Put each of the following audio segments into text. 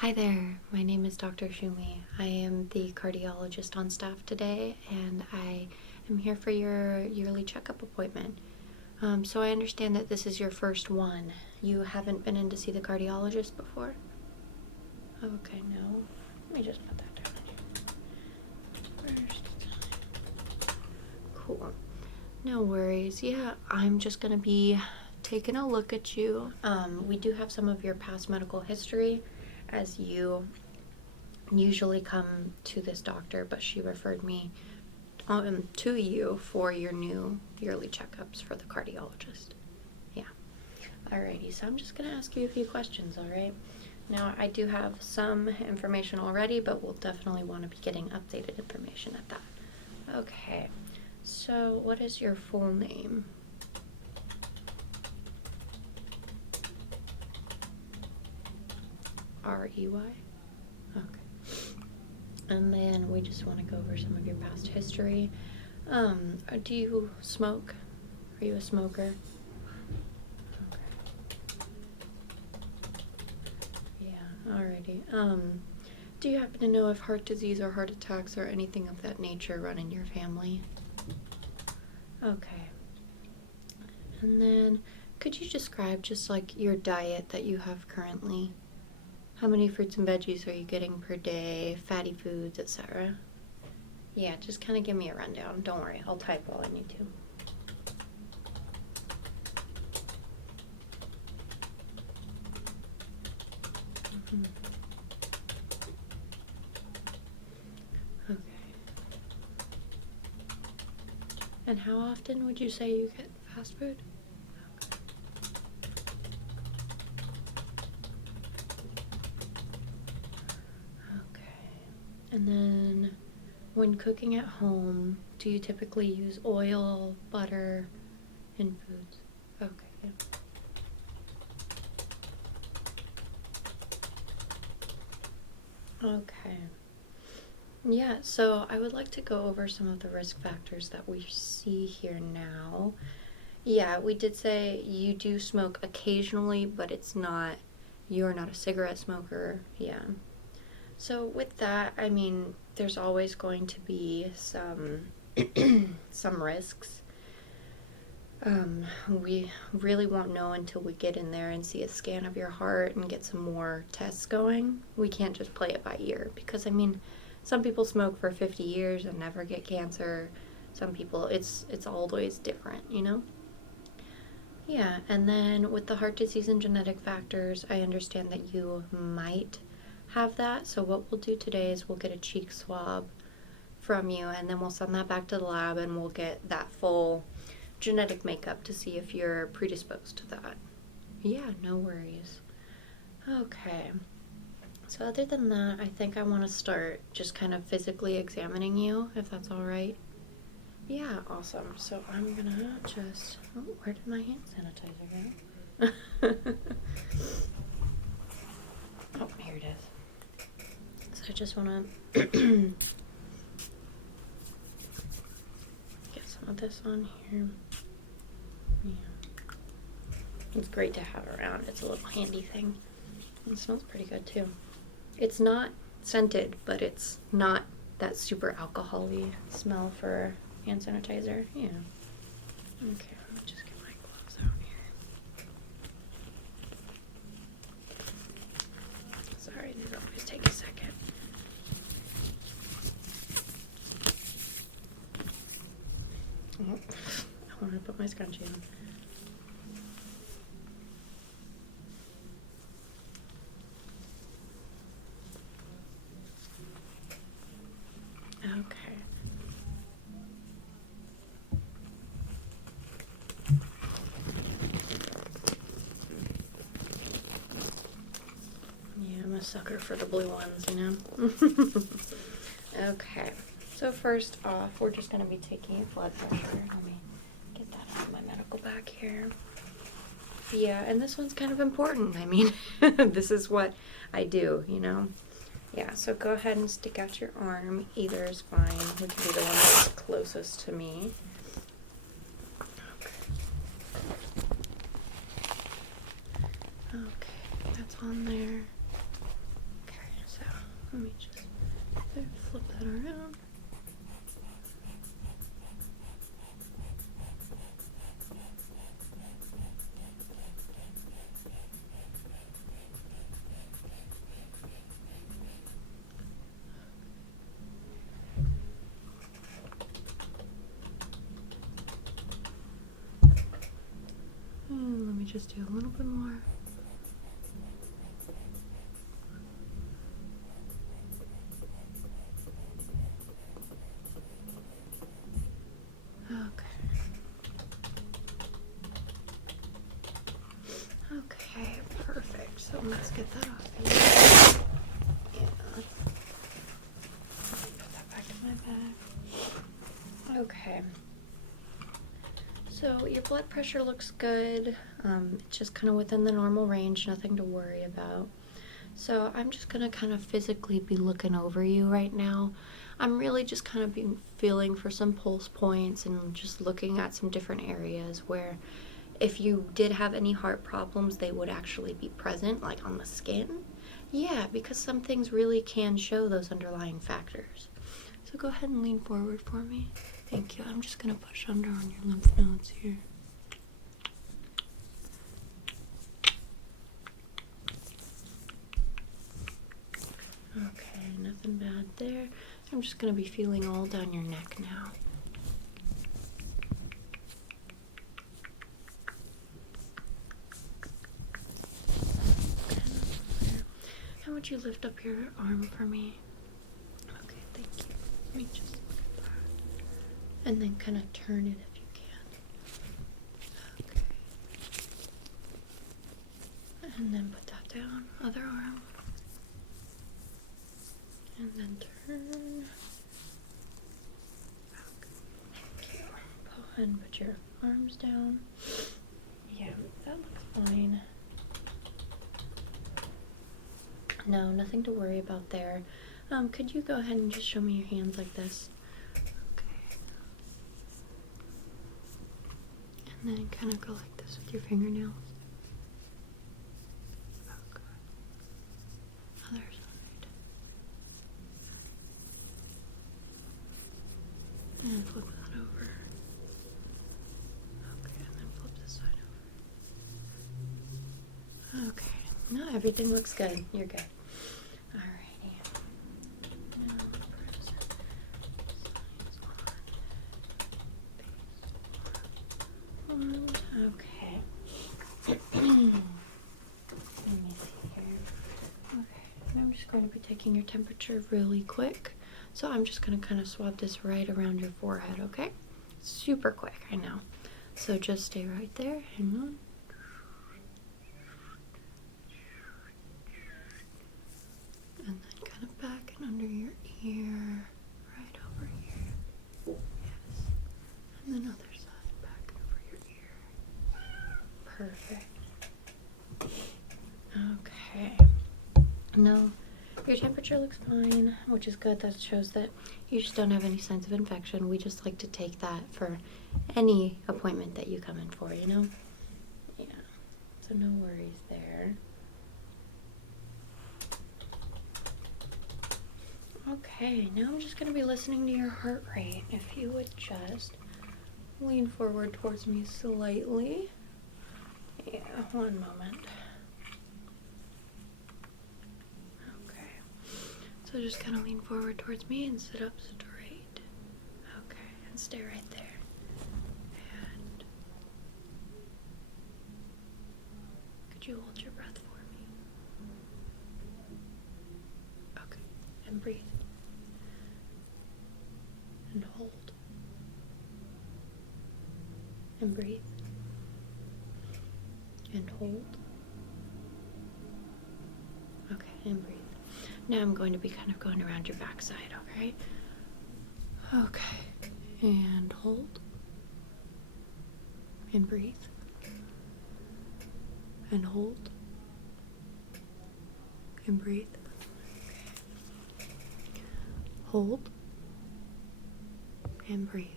Hi there, my name is Doctor Shoomie. I am the cardiologist on staff today, and I am here for your yearly checkup appointment. So I understand that this is your first one. You haven't been in to see the cardiologist before? Okay, no. Let me just put that down here. First time. Cool. No worries. Yeah, I'm just gonna be taking a look at you. We do have some of your past medical history, as you usually come to this doctor, but she referred me to you for your new yearly checkups for the cardiologist. Yeah. Alrighty, so I'm just gonna ask you a few questions, alright? Now, I do have some information already, but we'll definitely want to be getting updated information at that. Okay, so what is your full name? R-E-Y? Okay. And then we just want to go over some of your past history. Do you smoke? Are you a smoker? Okay. Yeah, alrighty. Do you happen to know if heart disease or heart attacks or anything of that nature run in your family? Okay. And then could you describe just like your diet that you have currently? How many fruits and veggies are you getting per day, fatty foods, etc.? Yeah, just kind of give me a rundown. Don't worry, I'll type while I need to. Okay. And how often would you say you get fast food? And then when cooking at home, do you typically use oil, butter in foods? Okay. Okay. Yeah, so I would like to go over some of the risk factors that we see here now. Yeah, we did say you do smoke occasionally, but you're not a cigarette smoker. Yeah. So with that, I mean, there's always going to be some some risks. We really won't know until we get in there and see a scan of your heart and get some more tests going. We can't just play it by ear because, I mean, some people smoke for 50 years and never get cancer. Some people, it's always different, you know? Yeah, and then with the heart disease and genetic factors, I understand that you might have that. So what we'll do today is we'll get a cheek swab from you, and then we'll send that back to the lab and we'll get that full genetic makeup to see if you're predisposed to that. Yeah, no worries. Okay. So other than that, I think I want to start just kind of physically examining you, if that's all right. Yeah, awesome. So I'm gonna just, oh, where did my hand sanitizer go? Oh, here it is. So I just want to get some of this on here. Yeah. It's great to have around. It's a little handy thing. It smells pretty good too. It's not scented, but it's not that super alcohol-y smell for hand sanitizer. Yeah. Okay, let me just get my gloves out here. Sorry, these always take a second. Oh, I want to put my scrunchie on. Okay. Yeah, I'm a sucker for the blue ones, you know? Okay. So first off, we're just going to be taking your blood pressure. Let me get that out of my medical bag here. Yeah, and this one's kind of important. I mean, this is what I do, you know? Yeah, so go ahead and stick out your arm. Either is fine. We can do the one that's closest to me. Okay, that's on there. Okay. Let me just flip that around. And let me just do a little bit more. Okay, perfect. So let's get that off here. Yeah. Put that back in my bag. Okay. So your blood pressure looks good. It's just kind of within the normal range, nothing to worry about. So I'm just gonna kind of physically be looking over you right now. I'm really just kind of feeling for some pulse points and just looking at some different areas where if you did have any heart problems, they would actually be present, like on the skin. Yeah, because some things really can show those underlying factors. So go ahead and lean forward for me. Thank you. I'm just gonna push under on your lymph nodes here. Okay, nothing bad there. I'm just going to be feeling all down your neck now. How would you lift up your arm for me? Okay, thank you. Let me just look at that. And then kind of turn it if you can. Okay. And then put that down. Other arm. And then turn. Okay. Thank you. Go ahead and put your arms down. Yeah, that looks fine. No, nothing to worry about there. Could you go ahead and just show me your hands like this? Okay. And then kind of go like this with your fingernails. Okay. Other side. And flip that over. Okay, and then flip this side over. Okay. No, everything looks good. You're good. Alrighty. Now press signs on. Okay. Let me see here. Okay. I'm just going to be taking your temperature really quick. So I'm just going to kind of swab this right around your forehead, okay? Super quick, I know. So just stay right there. Hang on. And then kind of back and under your ear, right over here. Yes. And then other side, back and over your ear. Perfect. Okay. No, your temperature looks fine, which is good. That shows that you just don't have any signs of infection. We just like to take that for any appointment that you come in for, you know? Yeah. So no worries there. Okay, now I'm just going to be listening to your heart rate. If you would just lean forward towards me slightly. Yeah, one moment. Okay, so just kind of lean forward towards me and sit up straight. Okay, and stay right there. And could you hold your breath for me? Okay, and breathe. And hold. And breathe. And hold. Okay, and breathe. Now I'm going to be kind of going around your backside, okay? Okay. And hold. And breathe. And hold. And breathe. Okay. Hold. And breathe.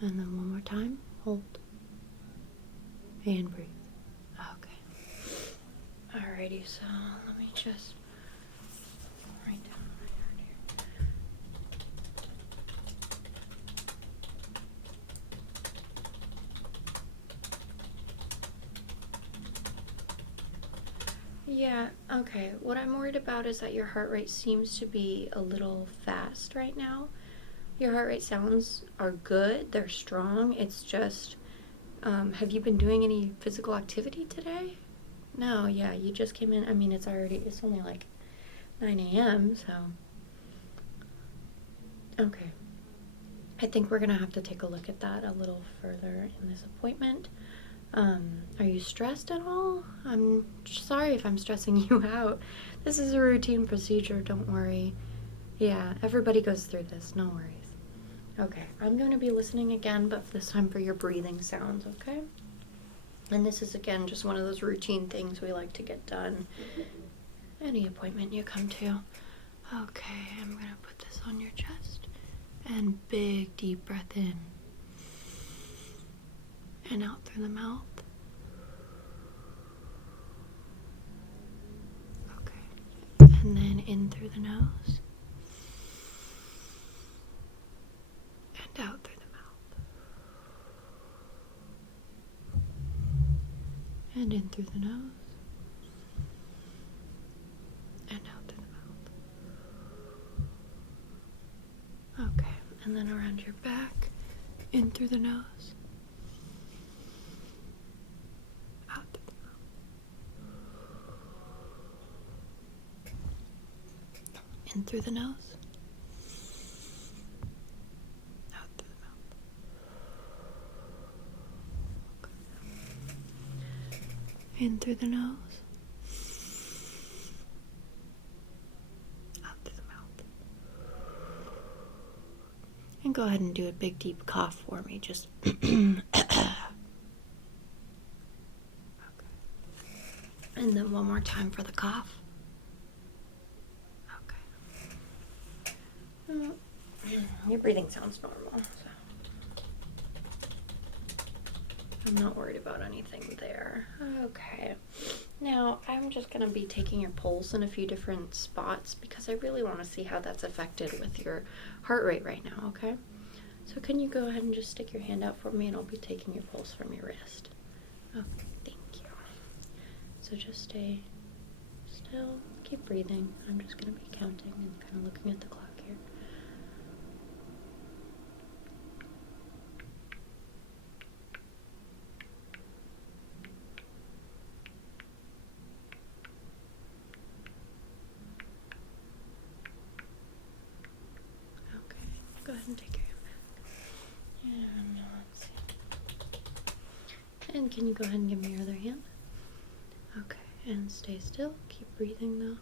And then one more time. Hold. And breathe. Okay. Alrighty, so let me just right down my heart here. Yeah, okay. What I'm worried about is that your heart rate seems to be a little fast right now. Your heart rate sounds are good, they're strong. It's just, have you been doing any physical activity today? No, yeah, you just came in. I mean, it's only like 9 a.m., so. Okay. I think we're gonna have to take a look at that a little further in this appointment. Are you stressed at all? I'm sorry if I'm stressing you out. This is a routine procedure, don't worry. Yeah, everybody goes through this, no worries. Okay, I'm going to be listening again, but this time for your breathing sounds, okay? And this is, again, just one of those routine things we like to get done any appointment you come to. Okay, I'm going to put this on your chest. And big, deep breath in. And out through the mouth. Okay. And then in through the nose. And out through the mouth. And in through the nose. And out through the mouth. Okay, and then around your back, in through the nose. Out through the mouth. In through the nose. In through the nose, out through the mouth. And go ahead and do a big deep cough for me, just okay. And then one more time for the cough. Okay. Your breathing sounds normal, so I'm not worried about anything there. Okay. Now, I'm just going to be taking your pulse in a few different spots because I really want to see how that's affected with your heart rate right now, okay? So can you go ahead and just stick your hand out for me and I'll be taking your pulse from your wrist. Okay, thank you. So just stay still, keep breathing. I'm just going to be counting and kind of looking at the clock here. Go ahead and take your hand back. And let's see. And can you go ahead and give me your other hand? Okay, and stay still. Keep breathing though.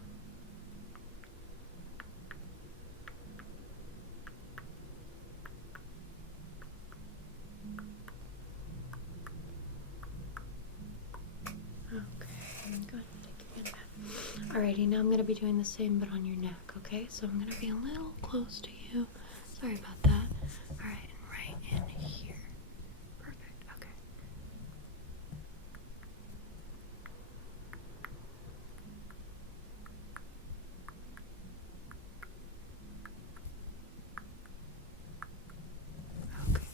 Okay, and go ahead and take your hand back. Alrighty, now I'm going to be doing the same but on your neck, okay? So I'm going to be a little close to you. Sorry about that. Alright, and right in here. Perfect, okay. Okay.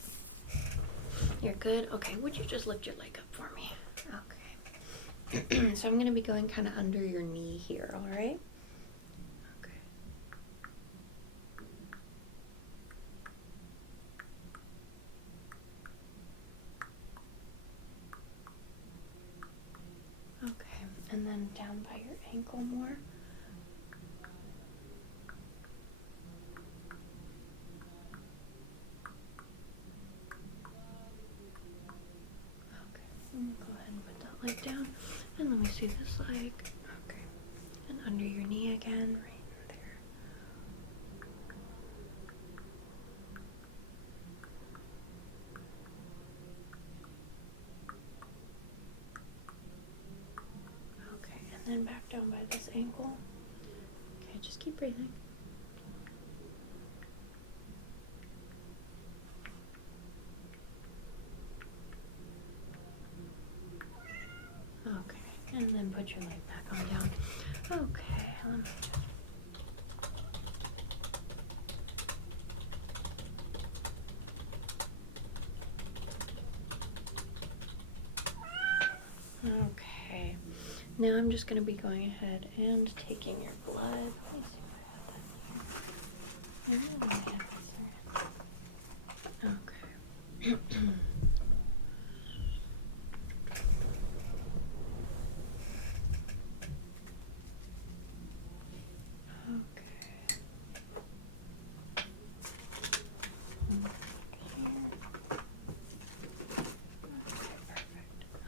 You're good? Okay, would you just lift your leg up for me? Okay. So I'm going to be going kind of under your knee here, alright? And then down by your ankle more. Okay, go ahead and put that leg down. And let me see this leg. Okay, and under your knee again, right in there. And then back down by this ankle. Okay, just keep breathing. Okay, and then put your leg back on down. Okay, let me just now I'm just going to be going ahead and taking your blood. Let me see if I have that here. Okay.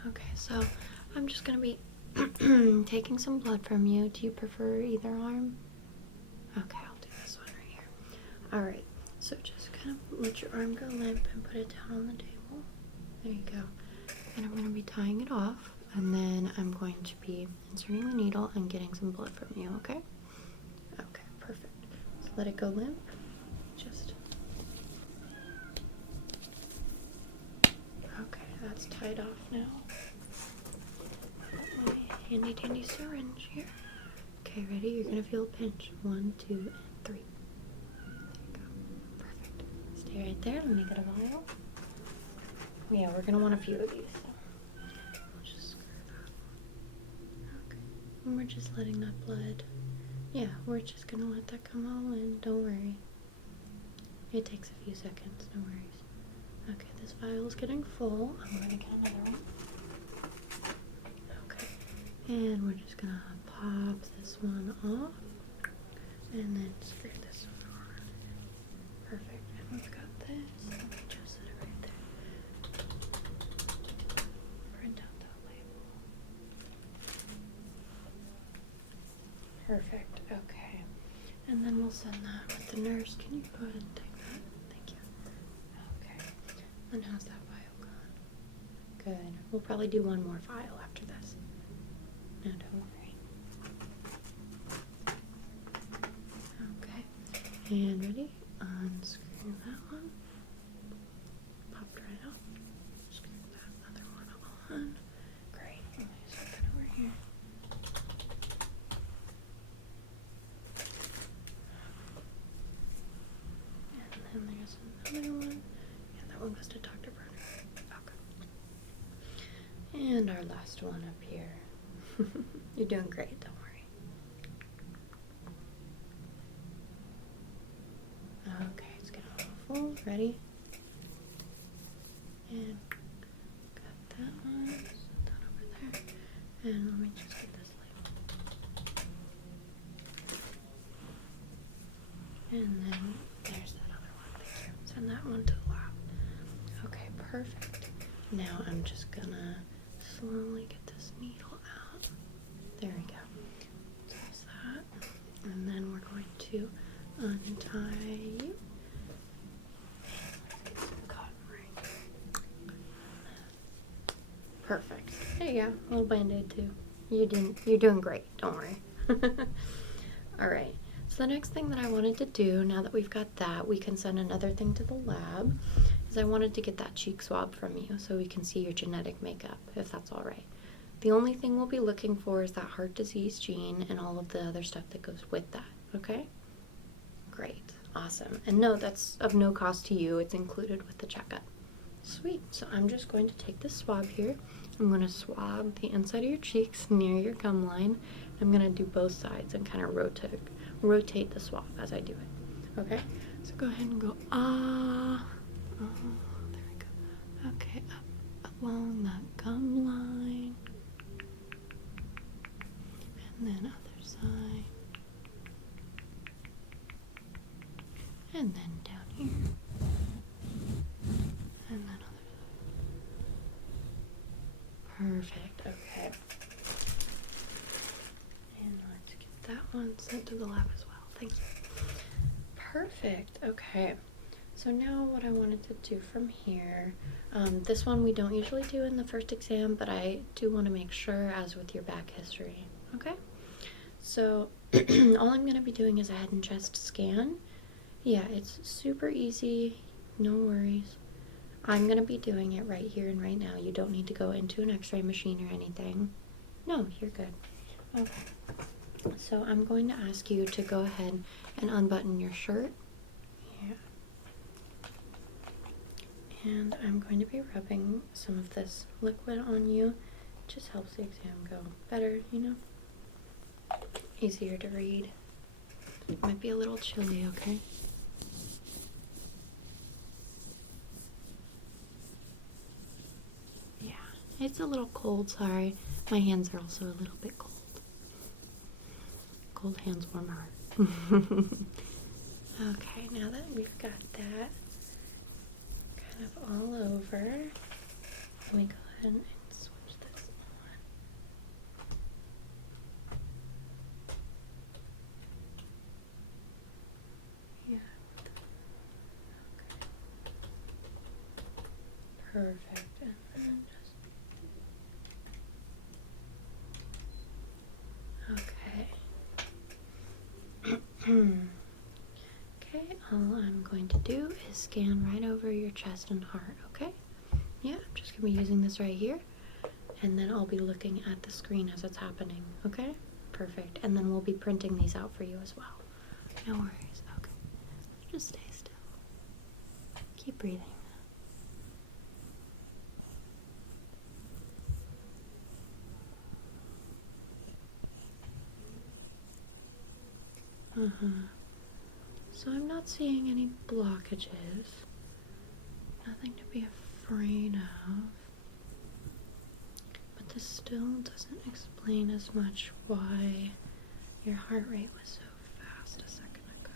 Okay, so I'm just going to be taking some blood from you. Do you prefer either arm? Okay, I'll do this one right here. Alright, so just kind of let your arm go limp and put it down on the table. There you go. And I'm going to be tying it off, and then I'm going to be inserting the needle and getting some blood from you, okay? Okay, perfect. So let it go limp. Just... Okay, that's tied off now. Got my handy dandy syringe here. Okay, ready? You're gonna feel a pinch. 1, 2, and 3. There you go. Perfect. Stay right there. Let me get a vial. Yeah, we're gonna want a few of these. So we'll just screw that. Okay. And we're just letting that blood. Yeah, we're just gonna let that come all in. Don't worry. It takes a few seconds. No worries. Okay, this vial is getting full. I'm gonna get another one. Okay, and we're just gonna pop this one off, and then screw this one on. Perfect. And we've got this. Let me just set it right there. Print out that label. Perfect. Okay, and then we'll send that with the nurse. Can you go ahead and take that? Thank you. Okay. And how's that vial gone? Good. We'll probably do one more vial after this. No, don't worry. Okay. And ready? Unscrew that one. Popped right off. Screw that other one on. Great. Let me set that over here. And then there's another one. That one goes to Dr. Burner. Okay. And our last one up here. You're doing great, don't worry. Okay, it's getting all full. Ready? And got that one. Set that over there. And let me just get this label. And then there's that other one. Thank you. Send that one to the lab. Okay, perfect. Now I'm just gonna slowly get this needle out. There we go. There's that. And then we're going to untie you. Let's get some cotton ring. Perfect. There you go. A little band-aid too. You're doing great. Don't worry. Alright. So the next thing that I wanted to do, now that we've got that, we can send another thing to the lab, is I wanted to get that cheek swab from you so we can see your genetic makeup, if that's alright. The only thing we'll be looking for is that heart disease gene and all of the other stuff that goes with that, okay? Great. Awesome. And no, that's of no cost to you. It's included with the checkup. Sweet. So I'm just going to take this swab here. I'm going to swab the inside of your cheeks near your gum line. I'm going to do both sides and kind of rotate the swab as I do it. Okay? So go ahead and go, ah. Oh, there we go. Okay, up along that gum line. And then other side. And then down here. And then other side. Perfect, okay. And let's get that one sent to the lab as well. Thank you. Perfect, okay. So now what I wanted to do from here, this one we don't usually do in the first exam, but I do want to make sure, as with your back history, okay? So all I'm going to be doing is a head and chest scan. Yeah, it's super easy, no worries. I'm going to be doing it right here and right now. You don't need to go into an x-ray machine or anything. No, you're good. Okay. So I'm going to ask you to go ahead and unbutton your shirt. Yeah. And I'm going to be rubbing some of this liquid on you just helps the exam go better, you know? Easier to read. It might be a little chilly, okay? Yeah, it's a little cold, sorry. My hands are also a little bit cold. Cold hands, warm heart. Okay, now that we've got that kind of all over, let me go ahead and switch this on. Yeah. Okay. Perfect. And then just okay. Okay, all I'm going to do is scan right over your chest and heart, okay? Yeah, I'm just going to be using this right here, and then I'll be looking at the screen as it's happening, okay? Perfect, and then we'll be printing these out for you as well. No worries, okay. Just stay still. Keep breathing. So I'm not seeing any blockages. Nothing to be afraid of. But this still doesn't explain as much why your heart rate was so fast a second ago.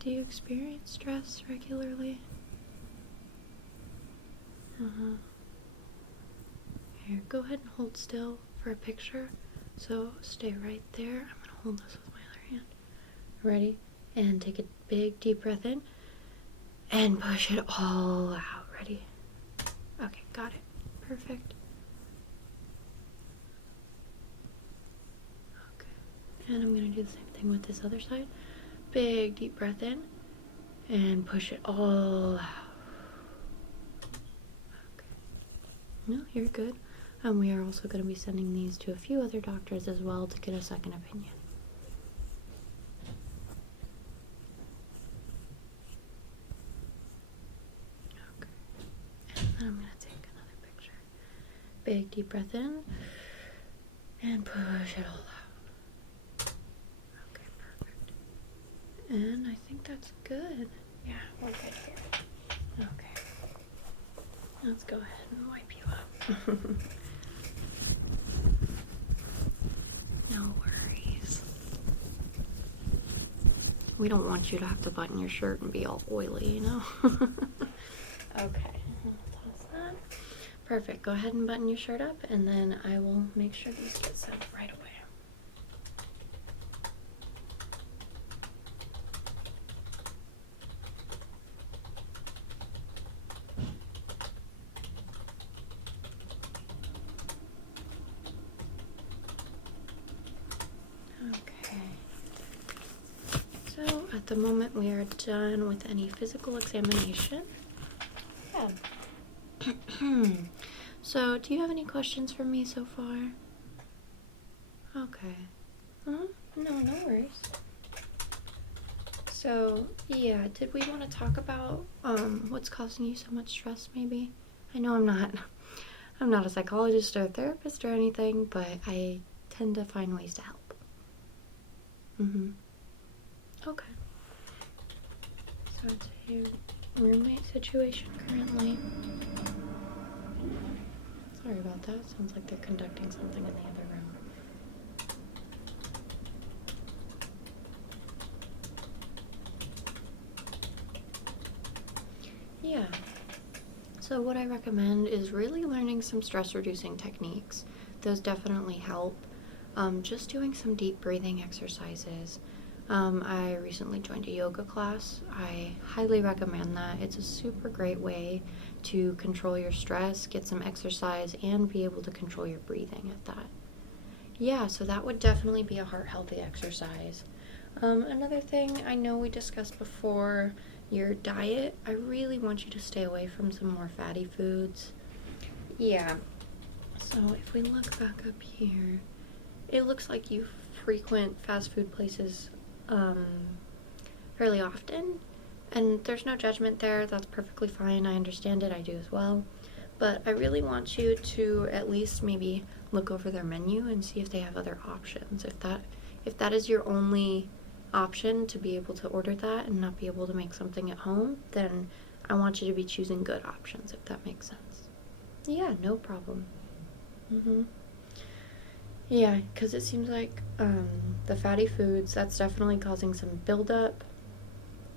Do you experience stress regularly? Here, go ahead and hold still for a picture. So stay right there. I'm gonna hold this with my other hand. Ready? And take a big deep breath in and push it all out. Ready? Okay, got it. Perfect. Okay, and I'm gonna do the same thing with this other side. Big deep breath in and push it all out. Okay. No, you're good. We are also going to be sending these to a few other doctors as well to get a second opinion. Okay. And then I'm going to take another picture. Big deep breath in and push it all out. Okay, perfect. And I think that's good. Yeah, we're good here. Okay. Let's go ahead and wipe you up. No worries. We don't want you to have to button your shirt and be all oily, you know? Okay. Toss that. Perfect. Go ahead and button your shirt up, and then I will make sure these get set up right away. At the moment, we are done with any physical examination. Yeah. So, do you have any questions for me so far? Okay. No, no worries. So, yeah, did we want to talk about what's causing you so much stress, maybe? I know I'm not a psychologist or a therapist or anything, but I tend to find ways to help. Okay. So it's a roommate situation currently. Sorry about that. Sounds like they're conducting something in the other room. Yeah. So what I recommend is really learning some stress reducing techniques. Those definitely help. Just doing some deep breathing exercises. I recently joined a yoga class. I highly recommend that. It's a super great way to control your stress, get some exercise, and be able to control your breathing at that. Yeah, so that would definitely be a heart healthy exercise. Another thing I know we discussed before, your diet. I really want you to stay away from some more fatty foods. Yeah. So if we look back up here, it looks like you frequent fast food places fairly often, and there's no judgment there. That's perfectly fine. I understand it. I do as well. but I really want you to at least maybe look over their menu and see if they have other options. If that is your only option, to be able to order that and not be able to make something at home, then I want you to be choosing good options, if that makes sense. Yeah, no problem. Yeah, because it seems like the fatty foods, that's definitely causing some buildup,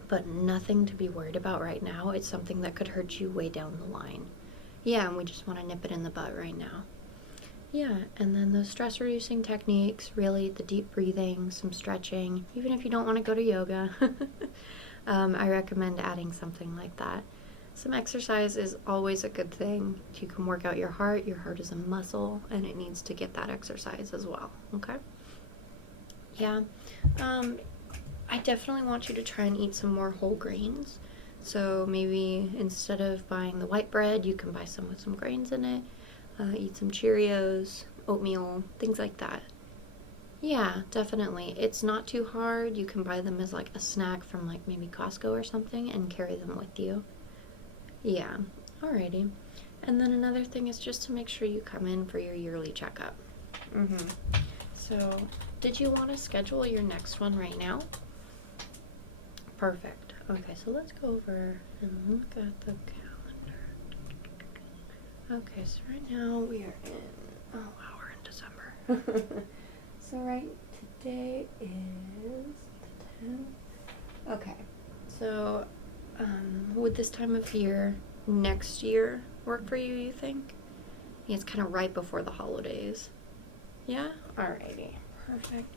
but nothing to be worried about right now. It's something that could hurt you way down the line. Yeah, and we just want to nip it in the bud right now. Yeah, and then the stress reducing techniques, really the deep breathing, some stretching, even if you don't want to go to yoga, I recommend adding something like that. Some exercise is always a good thing. You can work out your heart. Your heart is a muscle, and it needs to get that exercise as well, okay? Yeah, I definitely want you to try and eat some more whole grains. So maybe instead of buying the white bread, you can buy some with some grains in it. Eat some Cheerios, oatmeal, things like that. Yeah, definitely. It's not too hard. You can buy them as like a snack from like maybe Costco or something and carry them with you. Yeah, alrighty. And then another thing is just to make sure you come in for your yearly checkup. So, did you want to schedule your next one right now? Perfect. Okay, so let's go over and look at the calendar. Okay, so right now we are in, we're in December. So today is the 10th. Okay, so would this time of year next year work for you, you think? Yeah, it's kind of right before the holidays. Yeah? Alrighty. Perfect.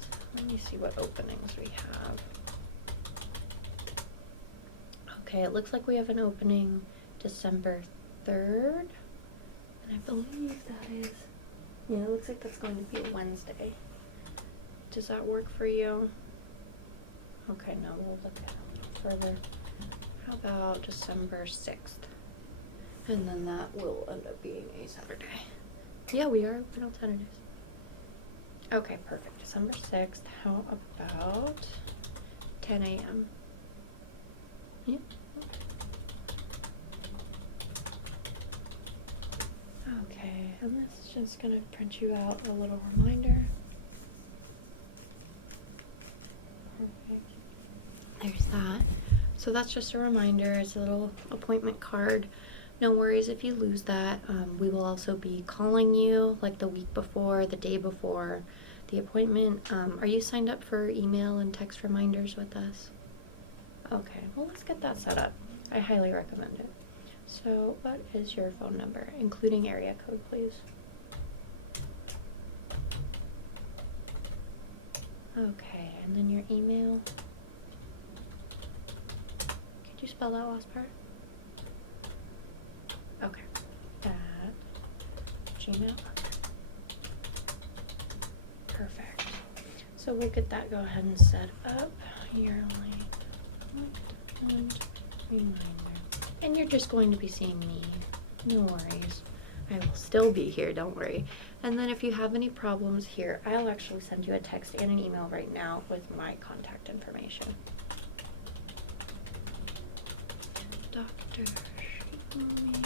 So let me see what openings we have. Okay, it looks like we have an opening December 3rd. And I believe that is, yeah, it looks like that's going to be a Wednesday. Does that work for you? Okay, no, we'll look at it further. How about December 6th? And then that will end up being a Saturday. Yeah, we are open on Saturdays. Okay, perfect. December 6th. How about 10 a.m.? Yeah. Okay, and that's just going to print you out a little reminder. Perfect. There's that. So that's just a reminder. It's a little appointment card. No worries if you lose that. We will also be calling you like the week before, the day before the appointment. Are you signed up for email and text reminders with us? Okay, well, let's get that set up. I highly recommend it. So what is your phone number, including area code, please? Okay, and then your email. Could you spell that last part? Okay. At Gmail. Perfect. So we'll get that go ahead and set up. Yearly reminder. And you're just going to be seeing me. No worries. I will still be here, don't worry. And then if you have any problems here, I'll actually send you a text and an email right now with my contact information. Doctor Shoomie.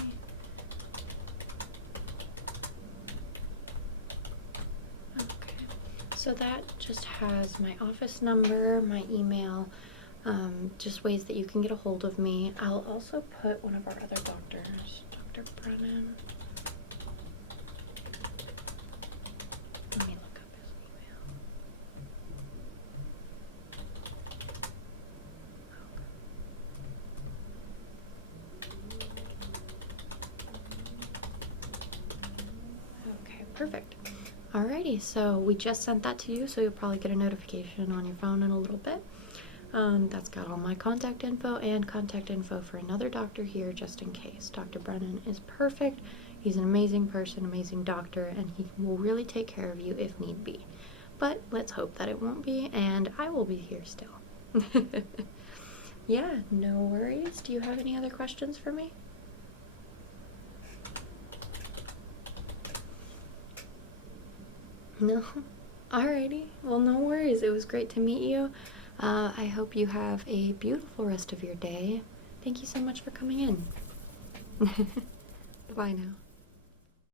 Okay. So that just has my office number, my email, just ways that you can get a hold of me. I'll also put one of our other doctors, Dr. Brennan. Let me look up his email. Okay, perfect. Alrighty, so we just sent that to you, so you'll probably get a notification on your phone in a little bit. That's got all my contact info and contact info for another doctor here just in case. Dr. Brennan is perfect. He's an amazing person, amazing doctor, and he will really take care of you if need be. But let's hope that it won't be, and I will be here still. Yeah, no worries. Do you have any other questions for me? No? Alrighty. Well, no worries. It was great to meet you. I hope you have a beautiful rest of your day. Thank you so much for coming in. Bye now.